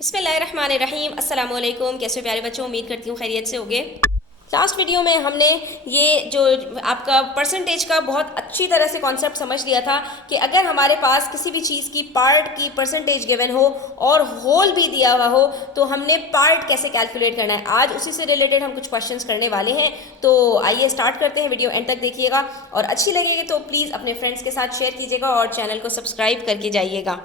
बिस्मिल्लाहिर्रहमानिर्रहीम अस्सलाम वालेकुम। कैसे हो प्यारे बच्चों, उम्मीद करती हूँ खैरियत से होगे। लास्ट वीडियो में हमने ये जो आपका परसेंटेज का बहुत अच्छी तरह से कॉन्सेप्ट समझ लिया था कि अगर हमारे पास किसी भी चीज़ की पार्ट की परसेंटेज गिवन हो और होल भी दिया हुआ हो तो हमने पार्ट कैसे कैलकुलेट करना है। आज उसी से रिलेटेड हम कुछ क्वेश्चंस करने वाले हैं। तो आइए स्टार्ट करते हैं, वीडियो एंड तक देखिएगा और अच्छी लगेगी तो प्लीज़ अपने फ्रेंड्स के साथ शेयर कीजिएगा और चैनल को सब्सक्राइब करके जाइएगा।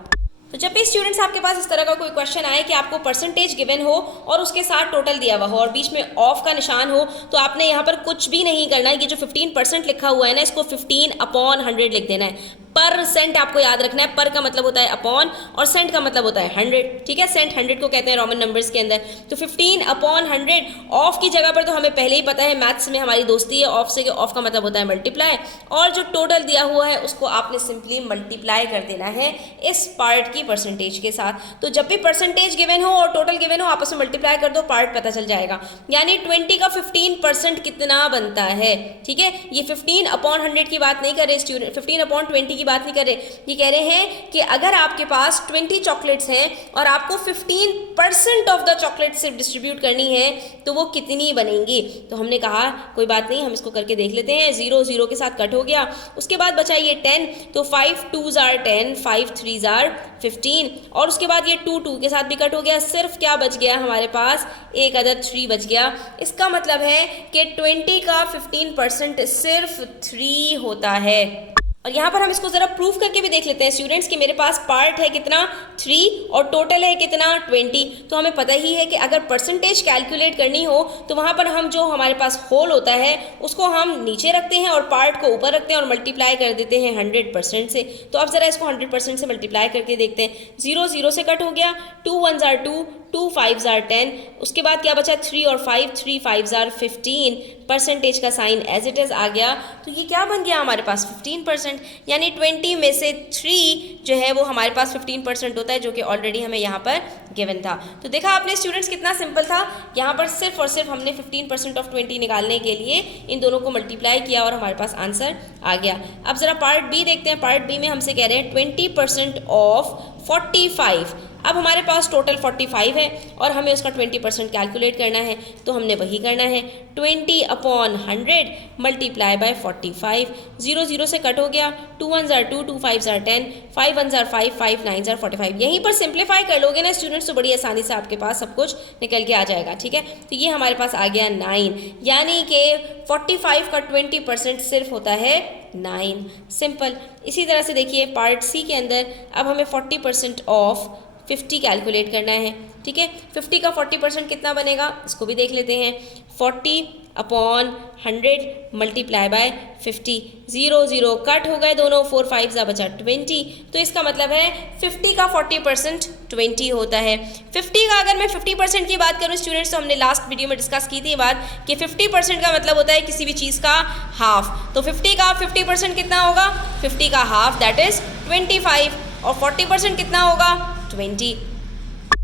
तो जब भी स्टूडेंट्स आपके पास इस तरह का कोई क्वेश्चन आए कि आपको परसेंटेज गिवन हो और उसके साथ टोटल दिया हुआ हो और बीच में ऑफ का निशान हो, तो आपने यहाँ पर कुछ भी नहीं करना है। ये जो 15% लिखा हुआ है ना, इसको 15/100 लिख देना है। परसेंट आपको याद रखना है, पर का मतलब होता है अपॉन और सेंट का मतलब होता है 100। ठीक है, सेंट 100 को कहते हैं रोमन नंबर्स के अंदर। तो 15/100 ऑफ की जगह पर तो हमें पहले ही पता है, मैथ्स में हमारी दोस्ती है ऑफ से, ऑफ का मतलब होता है मल्टीप्लाई, और जो टोटल दिया हुआ है उसको आपने सिंपली मल्टीप्लाई कर देना है इस पार्ट की परसेंटेज के साथ। तो जब भी परसेंटेज गिवन हो और टोटल गिवन हो, आपस में मल्टीप्लाई कर दो, पार्ट पता चल जाएगा। यानी 20 का 15% कितना बनता है। ठीक है, ये 15/100 की बात नहीं कर रहे स्टूडेंट, 15/20 की बात नहीं कर रहे। ये कह रहे हैं कि अगर आपके पास 20 चॉकलेट्स हैं और आपको 15% ऑफ द चॉकलेट सिर्फ डिस्ट्रीब्यूट करनी है तो वो कितनी बनेंगी। तो हमने कहा कोई बात नहीं, हम इसको करके देख लेते हैं। 0 0 के साथ कट हो गया, उसके बाद बचा ये 10, तो 5 2s are 10, 5 3s are 15, और उसके बाद ये 2 2 के साथ भी कट हो गया। सिर्फ क्या बच गया हमारे पास, एक अदद 3 बच गया। इसका मतलब है कि 20 का 15% सिर्फ 3 होता है। और यहाँ पर हम इसको ज़रा प्रूफ करके भी देख लेते हैं स्टूडेंट्स कि मेरे पास पार्ट है कितना 3 और टोटल है कितना 20। तो हमें पता ही है कि अगर परसेंटेज कैलकुलेट करनी हो तो वहाँ पर हम जो हमारे पास होल होता है उसको हम नीचे रखते हैं और पार्ट को ऊपर रखते हैं और मल्टीप्लाई कर देते हैं 100% से। तो अब ज़रा इसको 100% से मल्टीप्लाई करके देखते हैं। 0 0 से कट हो गया, 2 1s are 2, 2 5s are 10, उसके बाद क्या बचा 3 और 5, 3 5s are 15, परसेंटेज का साइन एज इट इज़ आ गया। तो ये क्या बन गया हमारे पास 15%, यानी 20 में से 3 जो है वो हमारे पास 15% होता है, जो कि ऑलरेडी हमें यहाँ पर गिवन था। तो देखा आपने स्टूडेंट्स कितना सिंपल था। यहाँ पर सिर्फ और सिर्फ हमने 15% ऑफ 20 निकालने के लिए इन दोनों को मल्टीप्लाई किया और हमारे पास आंसर आ गया। अब ज़रा पार्ट बी देखते हैं। पार्ट बी में हमसे कह रहे हैं 20% ऑफ 45। अब हमारे पास टोटल 45 है और हमें उसका 20% कैलकुलेट करना है, तो हमने वही करना है 20/100 मल्टीप्लाई बाय 45। 0 0 से कट हो गया, 2 1s are 2, 2 5s are 10, 5 1s are 5, 5 9s are 45। यहीं पर सिंप्लीफाई कर लोगे ना स्टूडेंट्स तो बड़ी आसानी से आपके पास सब कुछ निकल के आ जाएगा। ठीक है, तो ये हमारे पास आ गया 9, यानी कि 45 का 20% सिर्फ होता है 9। सिंपल। इसी तरह से देखिए पार्ट सी के अंदर अब हमें 40% ऑफ 50 कैलकुलेट करना है। ठीक है, 50 का 40% कितना बनेगा इसको भी देख लेते हैं। 40/100 मल्टीप्लाई बाय 50। 0 0 कट हो गए दोनों, 4 5 बचा 20। तो इसका मतलब है 50 का 40% 20 होता है। 50 का अगर मैं 50% की बात करूं स्टूडेंट्स, तो हमने लास्ट वीडियो में डिस्कस की थी बात कि 50% का मतलब होता है किसी भी चीज़ का हाफ। तो 50 का 50% कितना होगा, 50 का हाफ दैट इज़ 25, और 40% कितना होगा 20।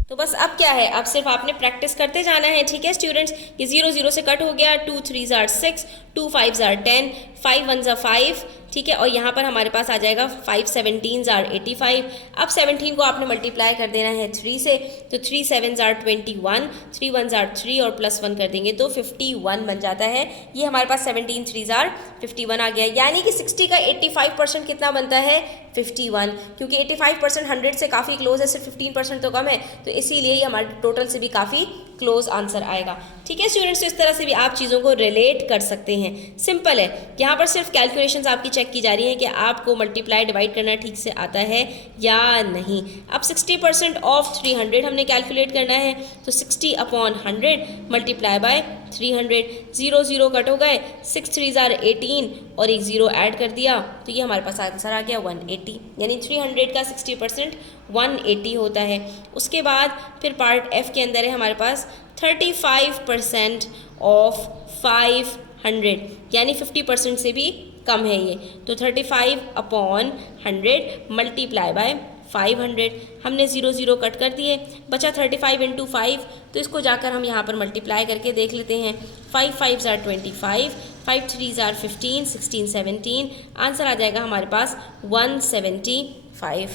तो बस अब क्या है, अब सिर्फ आपने प्रैक्टिस करते जाना है। ठीक है स्टूडेंट्स, ये 0 0 से कट हो गया, 2 3s are 6, 2 5s are 10, 5 1s are 5। ठीक है, और यहाँ पर हमारे पास आ जाएगा 5 17s are 85। अब 17 को आपने मल्टीप्लाई कर देना है 3 से, तो 3 7s are 21, 3 1s are 3 और प्लस 1 कर देंगे तो 51 बन जाता है। ये हमारे पास 17 3s are 51 आ गया, यानी कि 60 का 85% कितना बनता है 51, क्योंकि 85% 100 से काफ़ी क्लोज है, सिर्फ 15% तो कम है, तो इसीलिए ये हमारे टोटल से भी काफ़ी क्लोज आंसर आएगा। ठीक है स्टूडेंट्स, तो इस तरह से भी आप चीज़ों को रिलेट कर सकते हैं। सिंपल है, यहाँ पर सिर्फ कैलकुलेशंस आपकी चेक की जा रही हैं कि आपको मल्टीप्लाई डिवाइड करना ठीक से आता है या नहीं। अब 60% ऑफ 300 हमने कैलकुलेट करना है, तो 60/100 मल्टीप्लाई बाय 300। 0 0 कट हो गए, 6 3s are 18 और एक 0 ऐड कर दिया, तो ये हमारे पास आंसर आ गया 180, यानी 300 का 60% 180 होता है। उसके बाद फिर पार्ट एफ के अंदर है हमारे पास 35% ऑफ 500, यानी 50% से भी कम है ये, तो 35/100 मल्टीप्लाई बाय 500। हमने 0 0 कट कर दिए, बचा 35 × 5, तो इसको जाकर हम यहाँ पर मल्टीप्लाई करके देख लेते हैं। 5 5s are 25, 5 3s are 15, 16 17, answer आ जाएगा हमारे पास 175।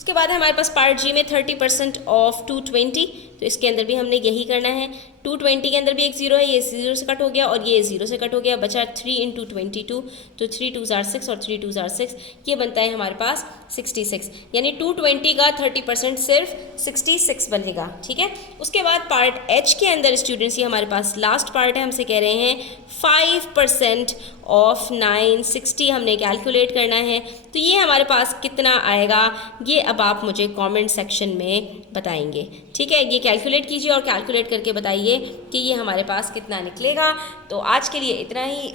उसके बाद है हमारे पास पार्ट जी में 30% ऑफ 220, तो इसके अंदर भी हमने यही करना है। 220 के अंदर भी एक जीरो है, ये जीरो से कट हो गया और ये जीरो से कट हो गया, बचा 3 इंटू 22, तो 3 2 जार 6 और 3 2 जार 6, ये बनता है हमारे पास 66, यानी 220 का 30% सिर्फ 66 बनेगा। ठीक है, उसके बाद पार्ट एच के अंदर स्टूडेंट्स, ये हमारे पास लास्ट पार्ट है, हमसे कह रहे हैं 5% ऑफ 960 हमने कैलकुलेट करना है। तो ये हमारे पास कितना आएगा, ये अब आप मुझे कमेंट सेक्शन में बताएंगे। ठीक है, ये कैलकुलेट कीजिए और कैलकुलेट करके बताइए कि ये हमारे पास कितना निकलेगा। तो आज के लिए इतना ही।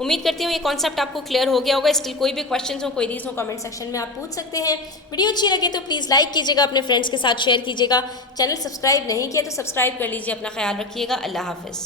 उम्मीद करती हूँ ये कॉन्सेप्ट आपको क्लियर हो गया होगा। स्टिल कोई भी क्वेश्चंस हो, क्वेरीज हो, कमेंट सेक्शन में आप पूछ सकते हैं। वीडियो अच्छी लगे तो प्लीज़ लाइक कीजिएगा, अपने फ्रेंड्स के साथ शेयर कीजिएगा। चैनल सब्सक्राइब नहीं किया तो सब्सक्राइब कर लीजिए। अपना ख्याल रखिएगा। अल्लाह हाफिज़।